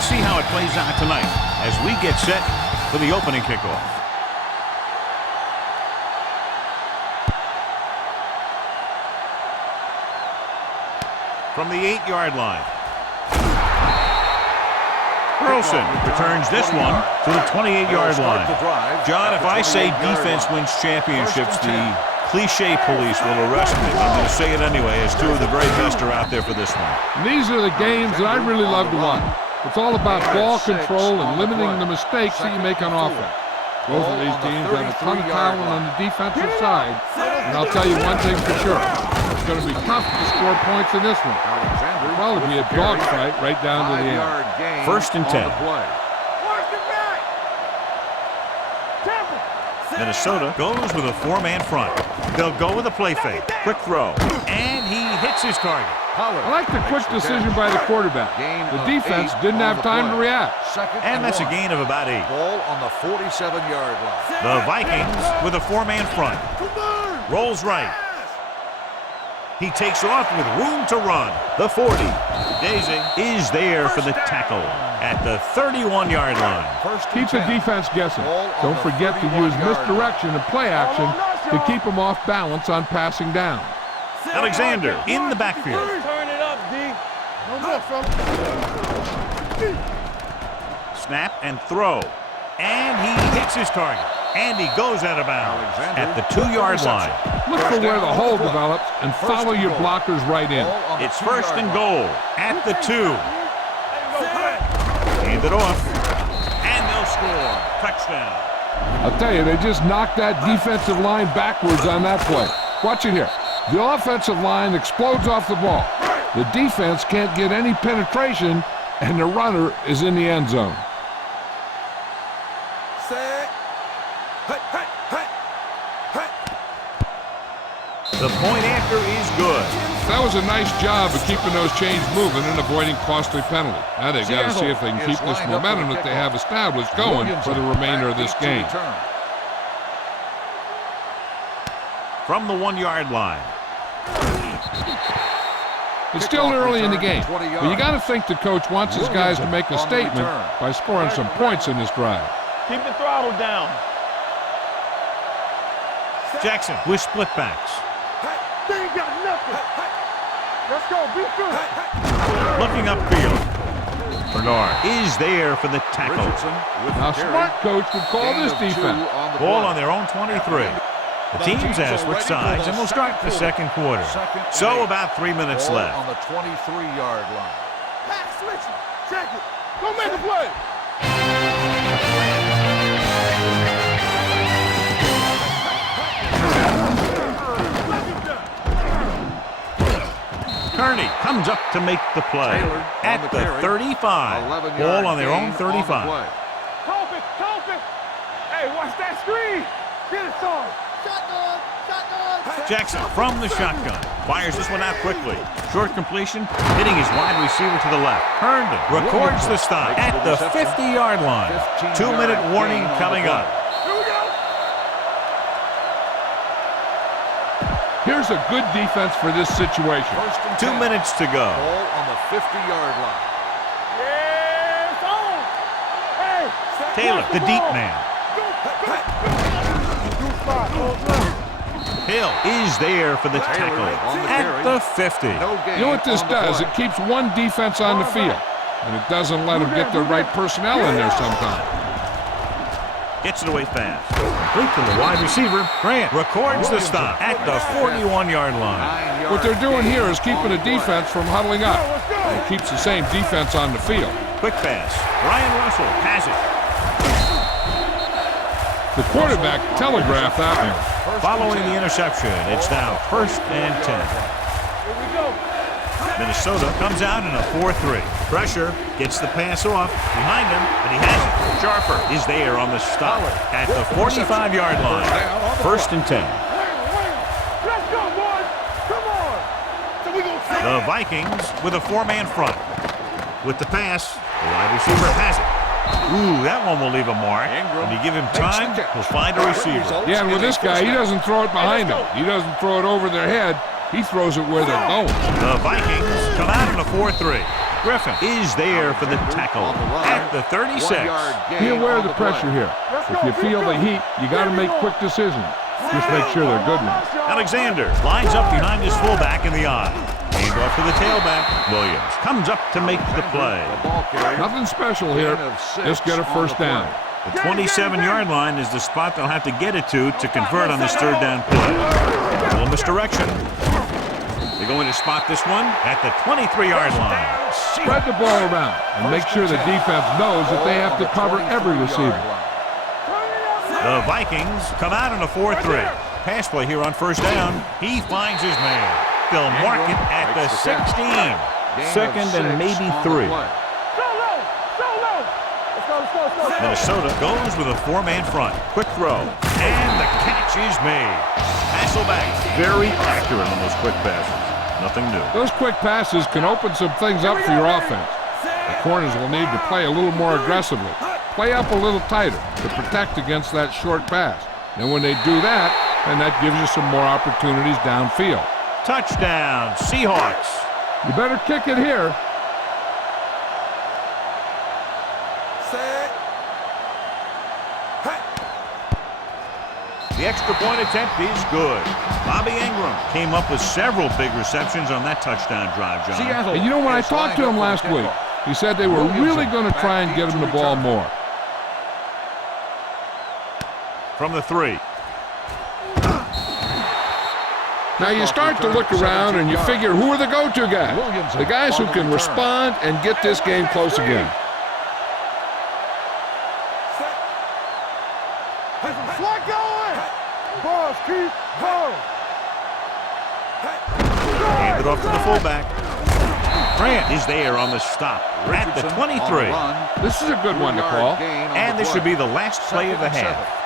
Let's see how it plays out tonight as we get set for the opening kickoff. From the 8-yard line. Burleson returns this one to the 28-yard line. John, if I say defense wins championships, the cliche police will arrest me. I'm going to say it anyway, as two of the very best are out there for this one. And these are the games that I really love to watch. It's all about ball control and limiting the mistakes that you make on offense. Both of these teams have a ton of talent on the defensive side, and I'll tell you one thing for sure. It's going to be tough to score points in this one. It'll probably be a dogfight right down to the end. 1st and 10. Minnesota goes with a 4-man front. They'll go with a play fake. Quick throw. And he hits his target. I like the quick decision by the quarterback. The defense didn't have time to react. And that's a gain of about 8. Ball on the 47-yard line. The Vikings with a 4-man front. Rolls right. He takes off with room to run. The 40. Daisy is there for the tackle at the 31-yard line. Keep the defense guessing. Don't forget to use misdirection and play action to keep them off balance on passing down. Alexander in the backfield. Turn it up, D. Snap and throw. And he hits his target. And he goes out of bounds at the 2-yard line. Look for where the hole develops and follow your blockers right in. It's 1st and goal at the 2. Hand it off. And they'll score. Touchdown. I'll tell you, they just knocked that defensive line backwards on that play. Watch it here. The offensive line explodes off the ball. The defense can't get any penetration, and the runner is in the end zone. The point after is good. That was a nice job of keeping those chains moving and avoiding costly penalty. Now they've got to see if they can keep this momentum that they have established going for the remainder of this game. From the 1-yard line. It's still early in the game, but you got to think the coach wants his guys to make a statement by scoring some points in this drive. Keep the throttle down. Jackson with split backs. They ain't got nothing. Let's go, be good. Looking upfield. Bernard is there for the tackle. Now, smart coach would call this defense. Ball on their own 23. The teams have switched sides, and we'll start the 2nd quarter. So about 3 minutes left. On the 23-yard line. Back switch. Check it. Go make a play. Kearney comes up to make the play at the 35. Ball on their own 35. Talk it. Hey, watch that screen. Get it, son. Shotgun. Jackson from the shotgun. Fires this one out quickly. Short completion, hitting his wide receiver to the left. Herndon records the stop at the 50-yard line. 2-minute warning coming up. Here we go. Here's a good defense for this situation. 2 minutes to go. Ball on the 50-yard line. Yeah, it's on. Hey. Taylor, the deep man. Hill is there for the tackle at the 50. You know what this does? It keeps one defense on the field, and it doesn't let them get the right personnel in there sometimes. Gets it away fast. Complete to the wide receiver. Grant records the stop at the 41-yard line. What they're doing here is keeping the defense from huddling up. It keeps the same defense on the field. Quick pass. Ryan Russell has it. The quarterback telegraphed that one. Following the interception, it's now 1st and 10. Here we go. Minnesota comes out in a 4-3. Pressure, gets the pass off, behind him, and he has it. Sharper is there on the stop at the 45-yard line. 1st and 10. Let's go, boys. Come on. So we gonna The Vikings with a 4-man front. With the pass, the wide receiver has it. Ooh, that one will leave a mark. When you give him time, he'll find a receiver. Yeah, and with this guy, he doesn't throw it behind him. He doesn't throw it over their head. He throws it where they're going. The Vikings come out in a 4-3. Griffin is there for the tackle at the 36. Be aware of the pressure here. If you feel the heat, you got to make quick decisions. Just make sure they're good ones. Alexander lines up behind his fullback in the eye. Hand off to the tailback. Williams comes up to make the play. Nothing special here. Just get a first down. The 27-yard line is the spot they'll have to get it to convert on this third down play. A little misdirection. They're going to spot this one at the 23-yard line. Spread the ball around and make sure the defense knows that they have to cover every receiver. The Vikings come out in a 4-3. Pass play here on first down. He finds his man. They'll mark it at the 16. Second and maybe 3. Minnesota goes with a 4-man front. Quick throw. And the catch is made. Hasselbeck very accurate on those quick passes. Nothing new. Those quick passes can open some things up for your offense. The corners will need to play a little more aggressively. Play up a little tighter to protect against that short pass. And when they do that, then that gives you some more opportunities downfield. Touchdown, Seahawks. You better kick it here. The extra point attempt is good. Bobby Ingram came up with several big receptions on that touchdown drive, John. And you know, when I talked to him last week, he said they were really going to try and get him the ball more. From the 3. Now you start to look around and you figure, who are the go-to guys? The guys who can respond and get this game close again. Hand it off to the fullback. Grant is there on the stop. At the 23. This is a good one to call. And this should be the last play of the half.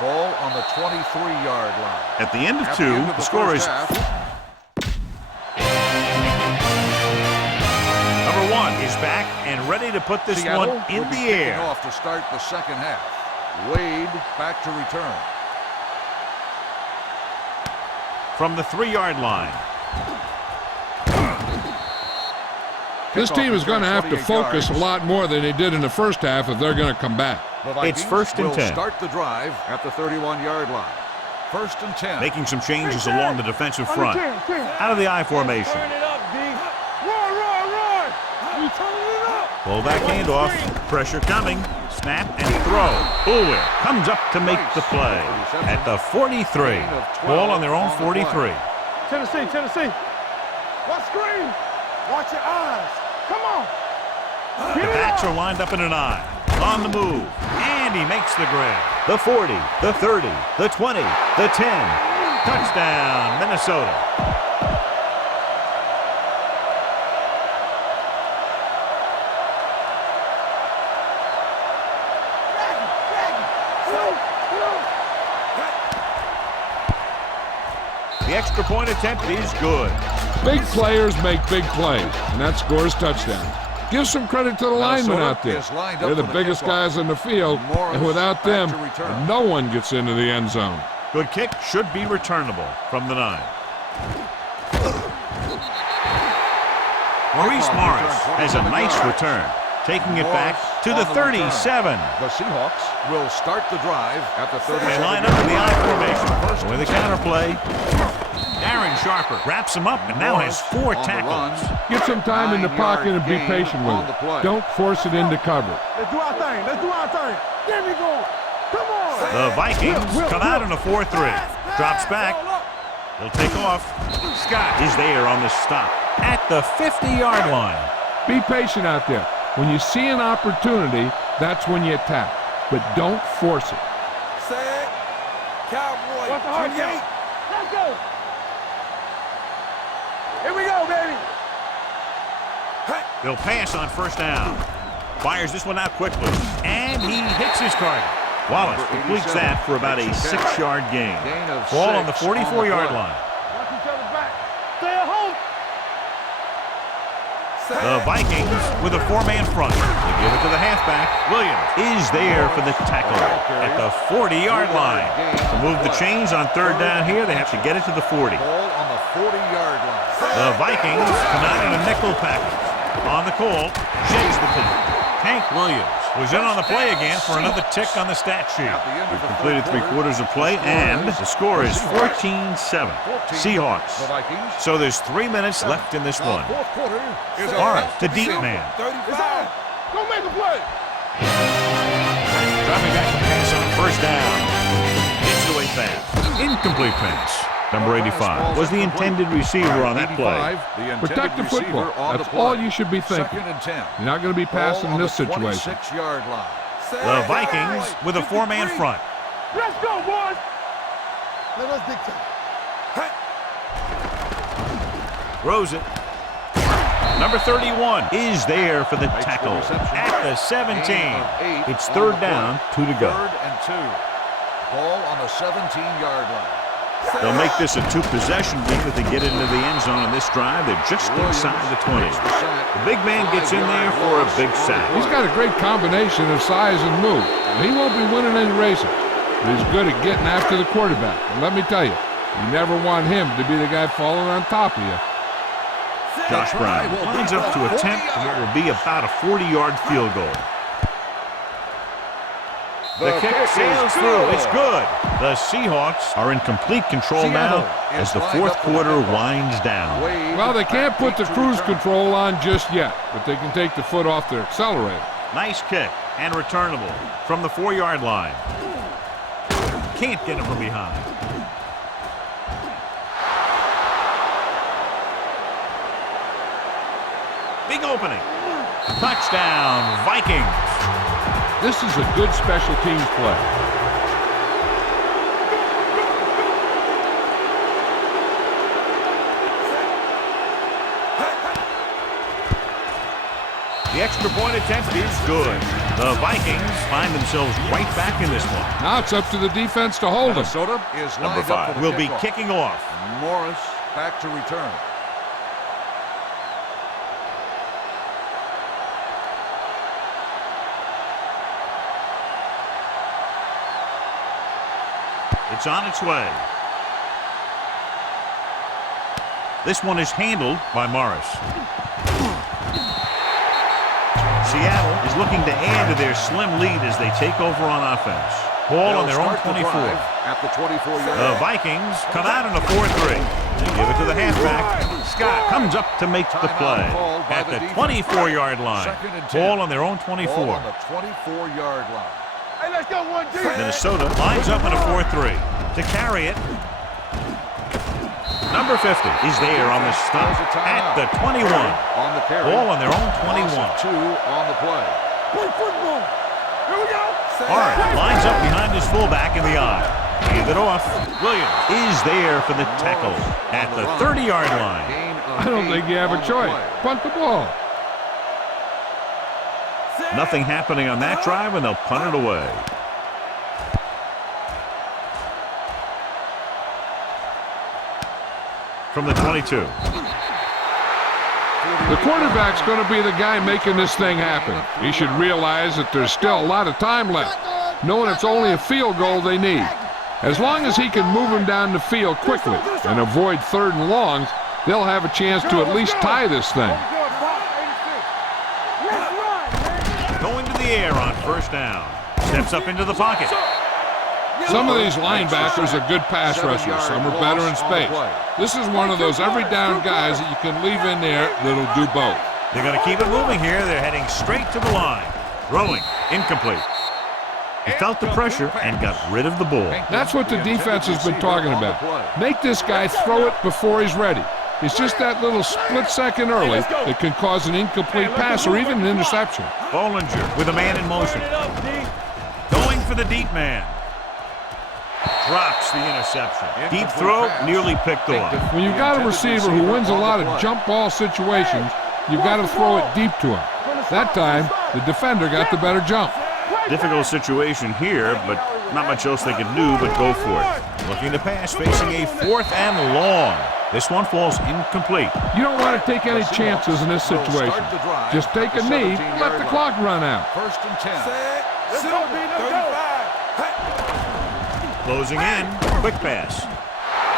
Ball on the 23-yard line. At the end of 2, the score is... Number 1 is back and ready to put this one in the air. Off to start the second half. Wade back to return. From the 3-yard line. This team is going to have to focus a lot more than they did in the first half if they're going to come back. It's first and 10. Start the drive at the 31-yard line. First and 10. Making some changes along the defensive front. Out of the I formation. Turn it up, D. Run. You turn it up. Fullback handoff. Pressure coming. Snap and throw. Bullwhip comes up to make the play at the 43. Ball on their own 43. Tennessee. What screen? Watch your eyes. Come on. The backs are lined up in an I. On the move. And he makes the grab. The 40, the 30, the 20, the 10. Touchdown, Minnesota. The extra point attempt is good. Big players make big plays, and that scores touchdowns. Give some credit to the linemen out there. They're the biggest guys in the field, and without them, no one gets into the end zone. Good kick should be returnable from the 9. Maurice Morris has a nice return, taking it back to the 37. The Seahawks will start the drive at the 37. They line up in the I formation with a counterplay. Darren Sharper wraps him up and now has 4 tackles. Get some time in the pocket and be patient with it. Don't force it into cover. Let's do our thing. There we go. Come on. The Vikings come out in a 4-3. Drops back. He'll take off. Scott is there on the stop at the 50-yard line. Be patient out there. When you see an opportunity, that's when you attack. But don't force it. Set. Cowboy. 28. Let's go. Here we go, baby. They'll pass on first down. Fires this one out quickly. And he hits his target. Wallace completes that for about a 6-yard gain. Ball on the 44-yard line. Watch each other back. Stay at home. The Vikings with a 4-man front. They give it to the halfback. Williams is there for the tackle at the 40-yard line. To move the chains on third down here, they have to get it to the 40. Ball on the 40-yard line. The Vikings come out in a nickel package. On the call, shakes the pin. Hank Williams was in on the play again for another tick on the stat sheet. We've completed 3/4 of play, and the score is 14-7. Seahawks. So there's 3 minutes left in this one. All right, the deep man. Go make a play. Dropping back to pass on first down. Gets away fast. Incomplete pass. Number 85 was the intended receiver on that play. Protect the football. That's all you should be thinking. You're not going to be passing in this situation. The Vikings with a 4-man front. Let's go, boys. Let us dictate. Throws it. Number 31 is there for the tackle at the 17. It's third down, 2 to go. Third and 2. Ball on the 17-yard line. They'll make this a 2-possession game if they get into the end zone on this drive. They're just inside the 20. The big man gets in there for a big sack. He's got a great combination of size and move. He won't be winning any races, but he's good at getting after the quarterback. And let me tell you, you never want him to be the guy falling on top of you. Josh Brown lines up to attempt what will be about a 40-yard field goal. The kick sails through. It's good. The Seahawks are in complete control now as the fourth quarter winds down. Well, they can't put the cruise control on just yet, but they can take the foot off their accelerator. Nice kick and returnable from the 4-yard line. Can't get him from behind. Big opening. Touchdown, Vikings. This is a good special teams play. The extra point attempt is good. The Vikings find themselves right back in this one. Now it's up to the defense to hold them. Minnesota is Number 5 will be kicking off. Morris back to return. It's on its way. This one is handled by Morris. Seattle is looking to add to their slim lead as they take over on offense. Ball on their own 24. At the 24-yard The Vikings come out in a 4-3. They give it to the halfback. Scott comes up to make the play at the 24-yard line. Ball on their own 24. Ball on the 24-yard line. Hey, let's go, one deep. Minnesota lines up in a 4-3. To carry it, number 50 is there on the stop at the 21. On the carry. Ball on their own 21. 2 on the play. Play football. Here we go. Hart lines up behind his fullback in the eye. Hand it off. Williams is there for the tackle at the 30-yard line. I don't think you have a choice. Punt the ball. Nothing happening on that drive, and they'll punt it away. From the 22. The quarterback's going to be the guy making this thing happen. He should realize that there's still a lot of time left, knowing it's only a field goal they need. As long as he can move them down the field quickly and avoid 3rd and longs, they'll have a chance to at least tie this thing. Going to the air on first down. Steps up into the pocket. Some of these linebackers are good pass rushers. Some are better in space. This is one of those every down guys that you can leave in there that'll do both. They're going to keep it moving here. They're heading straight to the line. Throwing. Incomplete. He felt the pressure and got rid of the ball. That's what the defense has been talking about. Make this guy throw it before he's ready. It's just that little split second early that can cause an incomplete pass or even an interception. Bollinger with a man in motion. Going for the deep man. Drops the interception. Deep throw, nearly picked off. When you've got a receiver who wins a lot of jump ball situations, you've got to throw it deep to him. That time, the defender got the better jump. Difficult situation here, but not much else they can do but go for it. Looking to pass, facing a 4th and long. This one falls incomplete. You don't want to take any chances in this situation. Just take a knee, let the clock run out. 1st and 10. Let's go, B, let's go. Closing in, quick pass.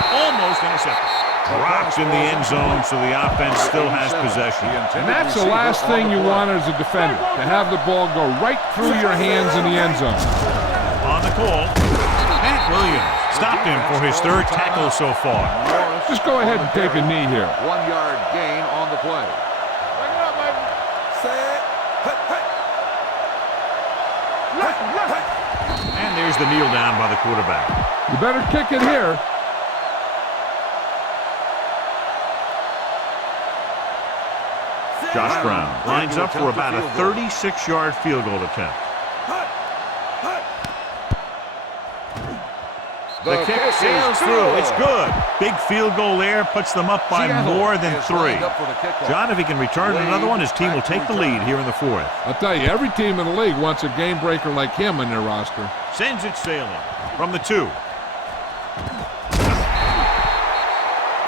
Almost intercepted. drops in the end zone, so the offense still has possession. And that's the last thing you want as a defender, to have the ball go right through your hands in the end zone. On the call, Matt Williams stopped him for his third tackle so far. Just go ahead and take a knee here. 1 yard gain on the play. Bring it up, baby. Set. And there's the kneel down by the quarterback. You better kick it here. Josh Brown lines up for about a 36-yard field goal attempt. The kick sails through. It's good. Big field goal there puts them up by more than 3. John, if he can return another one, his team will take the lead here in the 4th. I'll tell you, every team in the league wants a game breaker like him in their roster. Sends it sailing from the 2.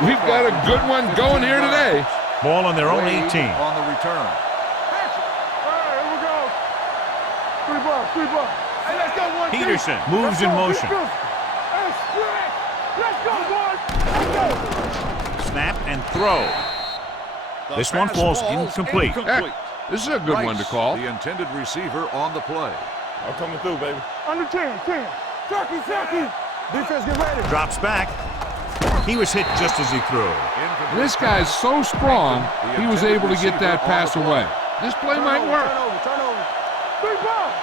We've got a good one going here today. Ball on their own Wade 18. on the return. All right, here we go. 3 balls, 3 balls. Hey, let's go, 1, 2. Peterson moves in motion. Let's go, boys. Let's go. Snap and throw. This one falls incomplete. Heck, this is a good one to call. The intended receiver on the play. I'm coming through, baby. Under 10. Turkey. Defense, get ready. Drops back. He was hit just as he threw. This guy's so strong, he was able to get that pass away. This play might work. Turn over. 3 balls.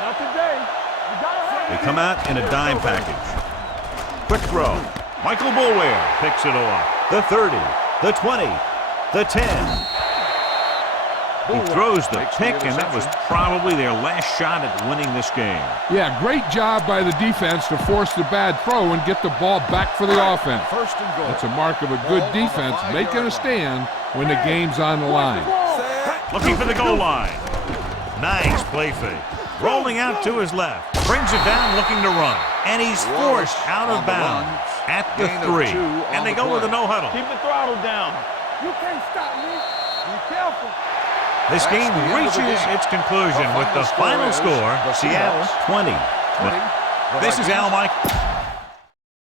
Not today. You gotta have They come out in a dime package. Quick throw. Michael Boulware picks it off. The 30, the 20, the 10. He throws the pick, and that was probably their last shot at winning this game. Yeah, great job by the defense to force the bad throw and get the ball back for the offense. First and goal. That's a mark of a good defense, making a stand when the game's on the line. Looking for the goal line. Nice play fake. Rolling out to his left. Brings it down, looking to run. And he's forced out of bounds at the 3. And they go with a no-huddle. Keep the throttle down. You can't stop me. Be careful. This game reaches its conclusion with the final score, Seattle 20. This is Al Mike.